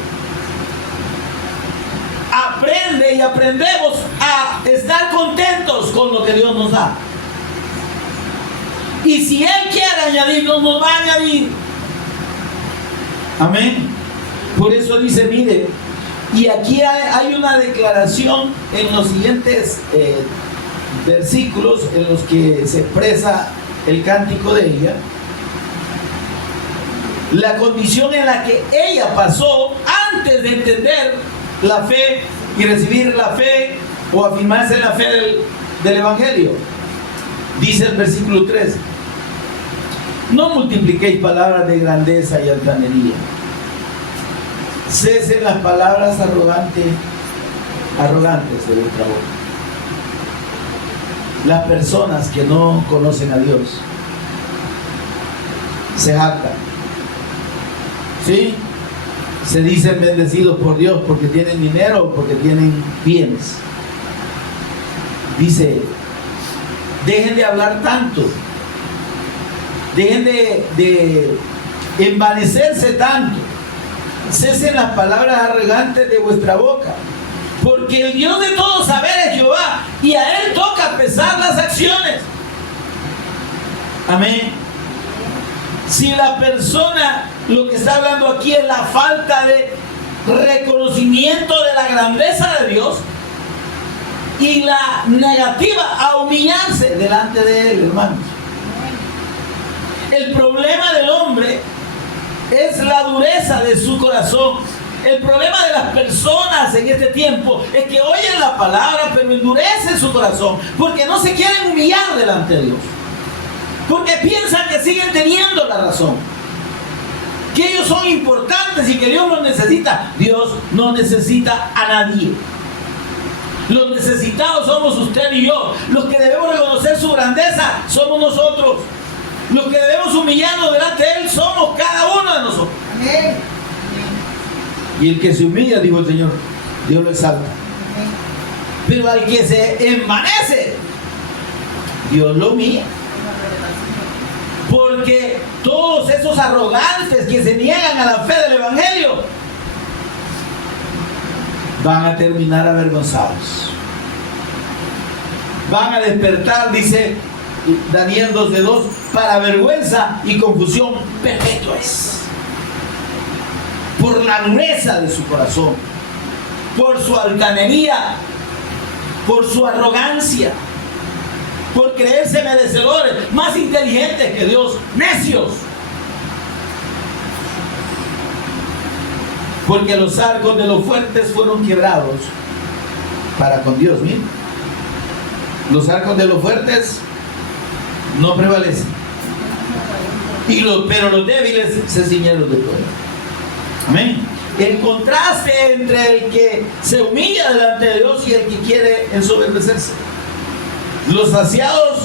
Aprende y aprendemos a estar contentos con lo que Dios nos da. Y si Él quiere añadirnos, nos va a añadir. Amén. Por eso dice, mire, y aquí hay una declaración en los siguientes versículos en los que se expresa el cántico de ella, la condición en la que ella pasó antes de entender la fe y recibir la fe o afirmarse en la fe del Evangelio. Dice el versículo 3: no multipliquéis palabras de grandeza y altanería. Cesen las palabras arrogantes de vuestra boca. Las personas que no conocen a Dios se jactan, ¿sí? Se dicen bendecidos por Dios porque tienen dinero o porque tienen bienes. Dice, dejen de hablar tanto, dejen de envanecerse tanto, cesen las palabras arrogantes de vuestra boca, porque el Dios de todo saber es Jehová, y a Él toca pesar las acciones. Amén. Si la persona, lo que está hablando aquí es la falta de reconocimiento de la grandeza de Dios y la negativa a humillarse delante de Él, hermanos. El problema del hombre es la dureza de su corazón. El problema de las personas en este tiempo es que oyen la palabra pero endurecen su corazón porque no se quieren humillar delante de Dios, porque piensan que siguen teniendo la razón, que ellos son importantes y que Dios los necesita. Dios no necesita a nadie. Los necesitados somos usted y yo. Los que debemos reconocer su grandeza somos nosotros. Los que debemos humillarnos delante de Él somos cada uno de nosotros. Amén. Y el que se humilla, dijo el Señor, Dios lo exalta. Amén. Pero al que se envanece, Dios lo humilla. Porque todos esos arrogantes que se niegan a la fe del Evangelio van a terminar avergonzados. Van a despertar, dice Daniel 2:2, para vergüenza y confusión perpetuas. Por la dureza de su corazón, por su altanería, por su arrogancia, por creerse merecedores, más inteligentes que Dios, necios. Porque los arcos de los fuertes fueron quebrados para con Dios. Miren, los arcos de los fuertes no prevalecen, pero los débiles se ciñeron de poder. Amén. El contraste entre el que se humilla delante de Dios y el que quiere ensoberbecerse. Los saciados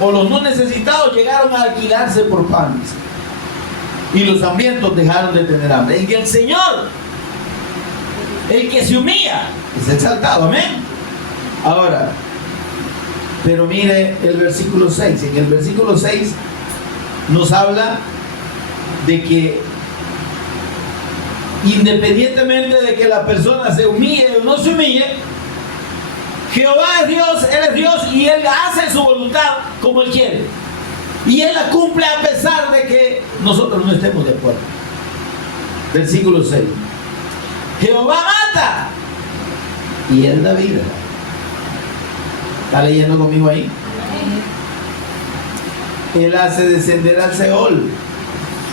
o los no necesitados llegaron a alquilarse por panes, y los hambrientos dejaron de tener hambre. En el Señor, el que se humilla es exaltado. Amén. Ahora, pero mire el versículo 6. En el versículo 6 nos habla de que independientemente de que la persona se humille o no se humille, Jehová es Dios, Él es Dios y Él hace su voluntad como Él quiere. Y Él la cumple a pesar de que nosotros no estemos de acuerdo. Versículo 6. Jehová mata y Él da vida. ¿Está leyendo conmigo ahí? Él hace descender al Seol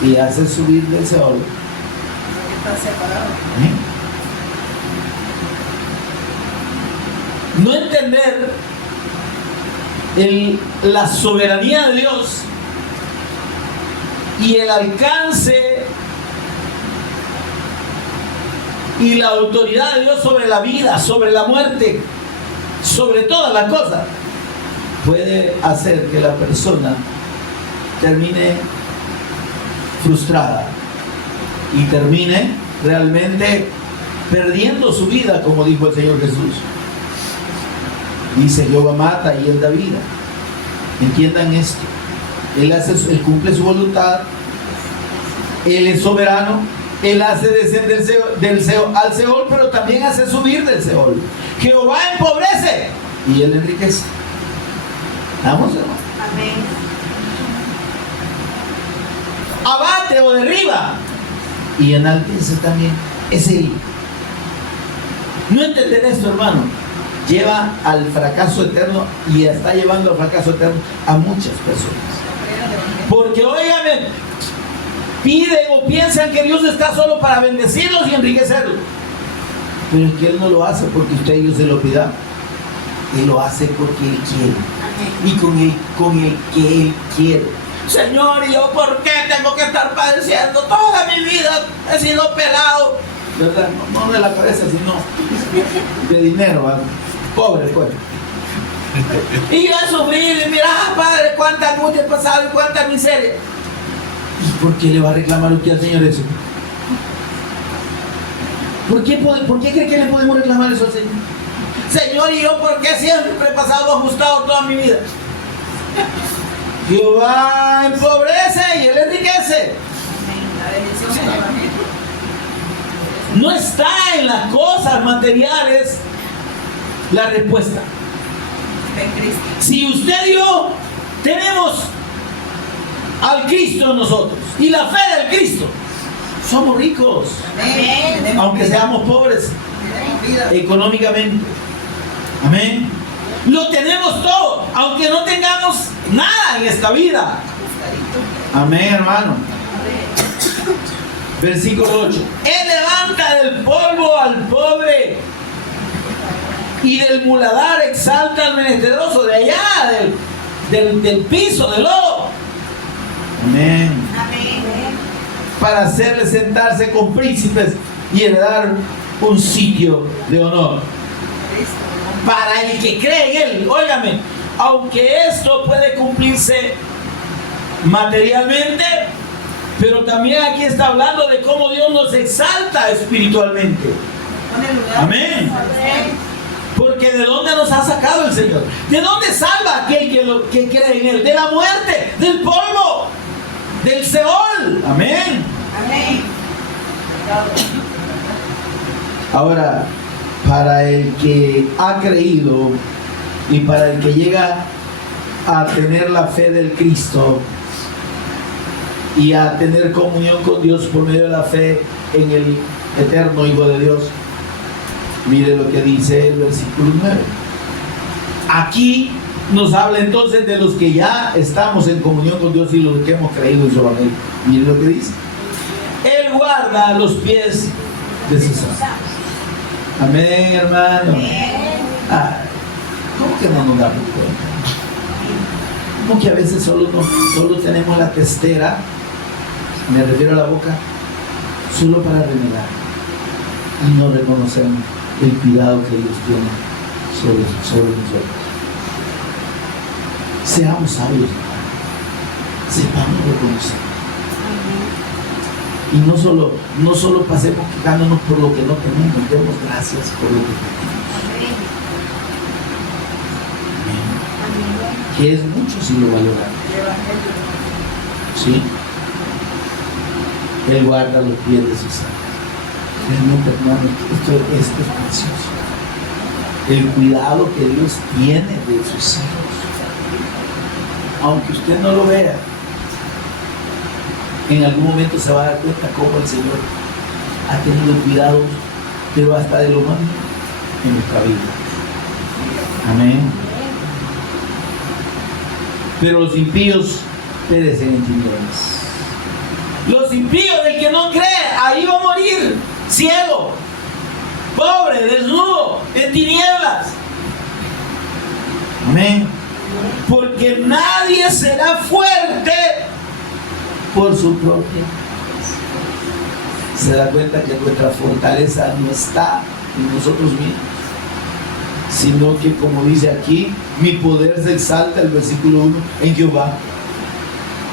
y hace subir del Seol. Está separado. No entender la soberanía de Dios y el alcance y la autoridad de Dios sobre la vida, sobre la muerte, sobre todas las cosas, puede hacer que la persona termine frustrada y termine realmente perdiendo su vida, como dijo el Señor Jesús. Dice: Jehová mata y Él da vida. Entiendan esto. Él cumple su voluntad. Él es soberano. Él hace descender al Seol, pero también hace subir del Seol. Jehová empobrece y Él enriquece. ¿Vamos, hermano? Amén. Abate o derriba y enaltece también. Es Él. No entender esto, hermano, lleva al fracaso eterno y está llevando al fracaso eterno a muchas personas. Porque, óigame, piden o piensan que Dios está solo para bendecirlos y enriquecerlos. Pero es que Él no lo hace porque usted y yo se lo pida. Él lo hace porque Él quiere. Y con el que Él quiere. Señor, ¿y yo por qué tengo que estar padeciendo? Toda mi vida he sido pelado. ¿Verdad? No de la cabeza, sino de dinero, ¿verdad? Pobre, pues. Y yo he sufrido y mira, Padre, cuánta angustia he pasado y cuánta miseria. ¿Y por qué le va a reclamar usted al Señor eso? ¿Por qué cree que le podemos reclamar eso al Señor? Señor, ¿y yo por qué siempre he pasado ajustado toda mi vida? Jehová empobrece y Él enriquece. La bendición del Evangelio. No está en las cosas materiales la respuesta. En Cristo. Si usted y yo tenemos al Cristo en nosotros y la fe del Cristo, somos ricos, Amén. aunque seamos pobres Tenemos vida. económicamente. Amén. Lo tenemos todo, aunque no tengamos nada en esta vida. Amén, hermano. Versículo 8. Él levanta del polvo al pobre y del muladar exalta al menesteroso, de allá, del piso, del lodo. Amén. Amén. Para hacerle sentarse con príncipes y heredar un sitio de honor. Para el que cree en Él, óigame, aunque esto puede cumplirse materialmente, pero también aquí está hablando de cómo Dios nos exalta espiritualmente. Amén. Porque ¿de dónde nos ha sacado el Señor? ¿De dónde salva aquel que cree en Él? De la muerte, del polvo, del Seol. Amén. Amén. Ahora, para el que ha creído y para el que llega a tener la fe del Cristo y a tener comunión con Dios por medio de la fe en el eterno Hijo de Dios, mire lo que dice el versículo 9. Aquí nos habla entonces de los que ya estamos en comunión con Dios y los que hemos creído en su evangelio. Mire lo que dice: Él guarda los pies de sus santos. Amén, hermano. ¿Cómo que no nos damos cuenta? ¿Cómo que a veces solo tenemos la testera, me refiero a la boca, solo para renegar y no reconocemos el cuidado que Dios tiene sobre nosotros? Seamos sabios, sepamos reconocer. Y no solo pasemos quejándonos por lo que no tenemos, demos gracias por lo que tenemos. Que es mucho si lo valoramos. ¿Sí? Él guarda los pies de sus santos. Realmente, hermano, esto es precioso. El cuidado que Dios tiene de sus hijos. Aunque usted no lo vea, en algún momento se va a dar cuenta cómo el Señor ha tenido cuidado pero hasta de lo más en nuestra vida. Amén. Pero los impíos perecen en tinieblas. Los impíos, del que no cree, ahí va a morir, ciego, pobre, desnudo, en tinieblas. Amén. Porque nadie será fuerte Por su propia. Se da cuenta que nuestra fortaleza no está en nosotros mismos, sino que, como dice aquí, mi poder se exalta, el versículo 1, en Jehová.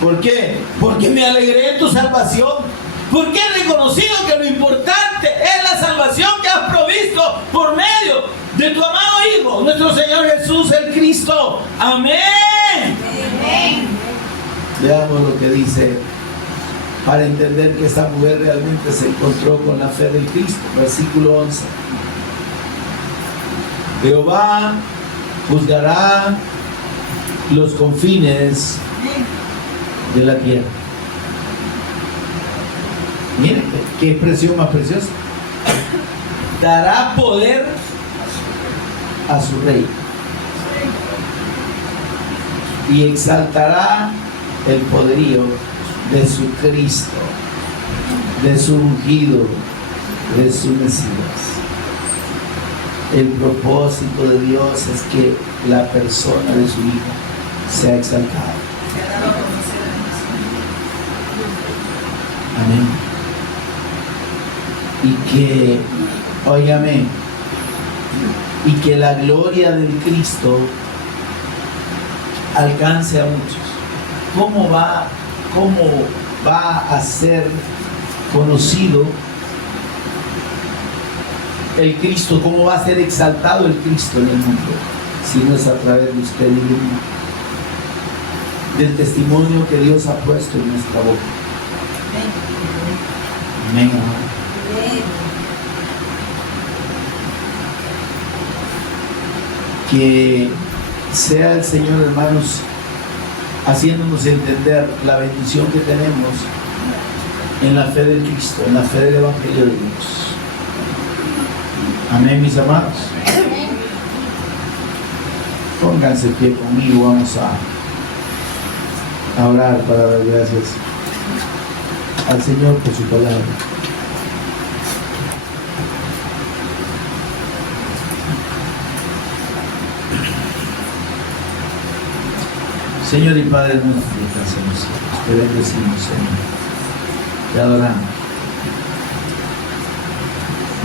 ¿Por qué? porque me alegré en tu salvación. Porque he reconocido que lo importante es la salvación que has provisto por medio de tu amado Hijo, nuestro Señor Jesús el Cristo. Amén. Amén. Veamos lo que dice para entender que esta mujer realmente se encontró con la fe del Cristo. Versículo 11. Jehová juzgará los confines de la tierra. Miren qué expresión más preciosa. Dará poder a su rey y exaltará el poderío de su Cristo, de su ungido, de su Mesías. El propósito de Dios es que la persona de su Hijo sea exaltada. Amén. Y que, óigame, y que la gloria del Cristo alcance a muchos. ¿Cómo va a ser conocido el Cristo? ¿Cómo va a ser exaltado el Cristo en el mundo? Si no es a través de usted y de mí, del testimonio que Dios ha puesto en nuestra boca. Amén. Que sea el Señor, hermanos, haciéndonos entender la bendición que tenemos en la fe del Cristo, en la fe del Evangelio de Dios. Amén, mis amados. Pónganse en pie conmigo, vamos a orar para dar gracias al Señor por su palabra. Señor y Padre nuestro que estás en los cielos, te bendecimos, Señor, te adoramos,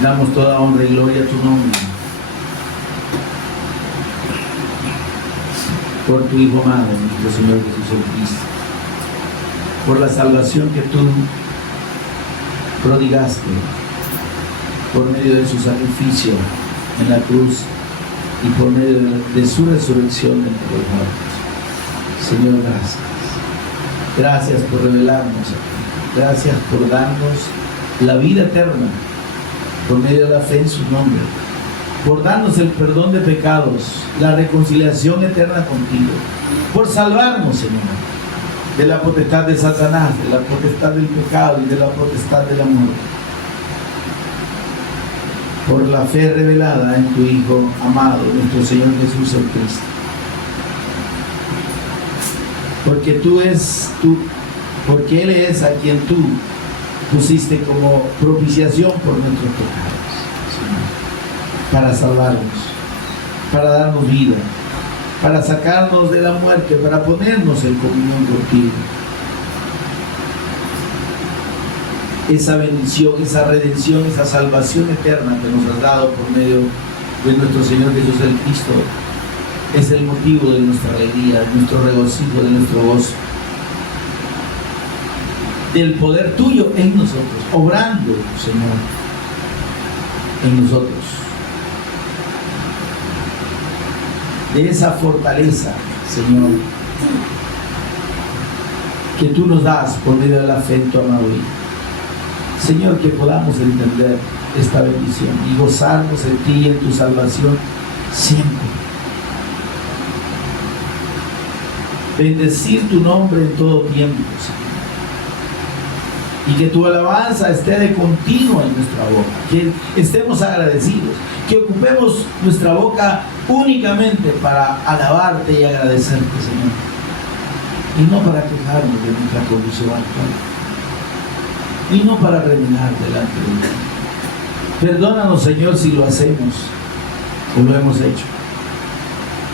damos toda honra y gloria a tu nombre, por tu Hijo amado, nuestro Señor Jesucristo, por la salvación que tú prodigaste por medio de su sacrificio en la cruz y por medio de su resurrección entre los muertos. Señor, gracias. Gracias por revelarnos, gracias por darnos la vida eterna por medio de la fe en su nombre, por darnos el perdón de pecados, la reconciliación eterna contigo, por salvarnos, Señor, de la potestad de Satanás, de la potestad del pecado y de la potestad del amor, por la fe revelada en tu Hijo amado, nuestro Señor Jesús el Cristo. Porque Él es a quien tú pusiste como propiciación por nuestros pecados, Señor, para salvarnos, para darnos vida, para sacarnos de la muerte, para ponernos en comunión contigo. Esa bendición, esa redención, esa salvación eterna que nos has dado por medio de nuestro Señor Jesús el Cristo es el motivo de nuestra alegría, de nuestro regocijo, de nuestro gozo, del poder tuyo en nosotros, obrando, Señor, en nosotros, de esa fortaleza, Señor, que tú nos das por medio de la fe en tu amado Hijo. Señor, que podamos entender esta bendición y gozarnos en ti y en tu salvación siempre. Bendecir tu nombre en todo tiempo, Señor. y que tu alabanza esté de continuo en nuestra boca, que estemos agradecidos, que ocupemos nuestra boca únicamente para alabarte y agradecerte, Señor, y no para quejarnos de nuestra condición actual, y no para renegar delante de ti. Perdónanos, Señor, si lo hacemos o lo hemos hecho.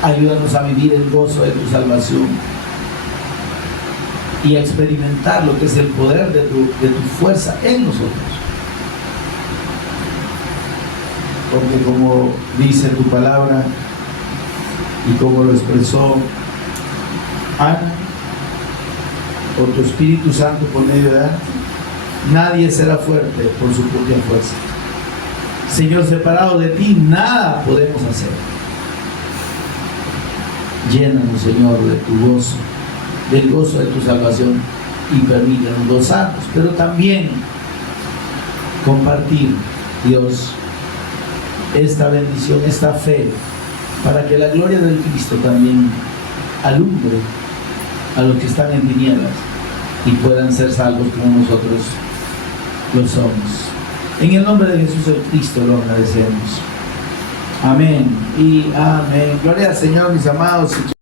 Ayúdanos a vivir el gozo de tu salvación y a experimentar lo que es el poder de tu fuerza en nosotros. Porque como dice tu palabra y como lo expresó Ana, o tu Espíritu Santo por medio de Ana, nadie será fuerte por su propia fuerza. Señor, separado de ti, nada podemos hacer. Llénanos, Señor, de tu gozo, del gozo de tu salvación, y permítanos gozarnos, pero también compartir, Dios, esta bendición, esta fe, para que la gloria del Cristo también alumbre a los que están en tinieblas y puedan ser salvos como nosotros lo somos. En el nombre de Jesús el Cristo lo agradecemos. Amén y amén. Gloria al Señor, mis amados.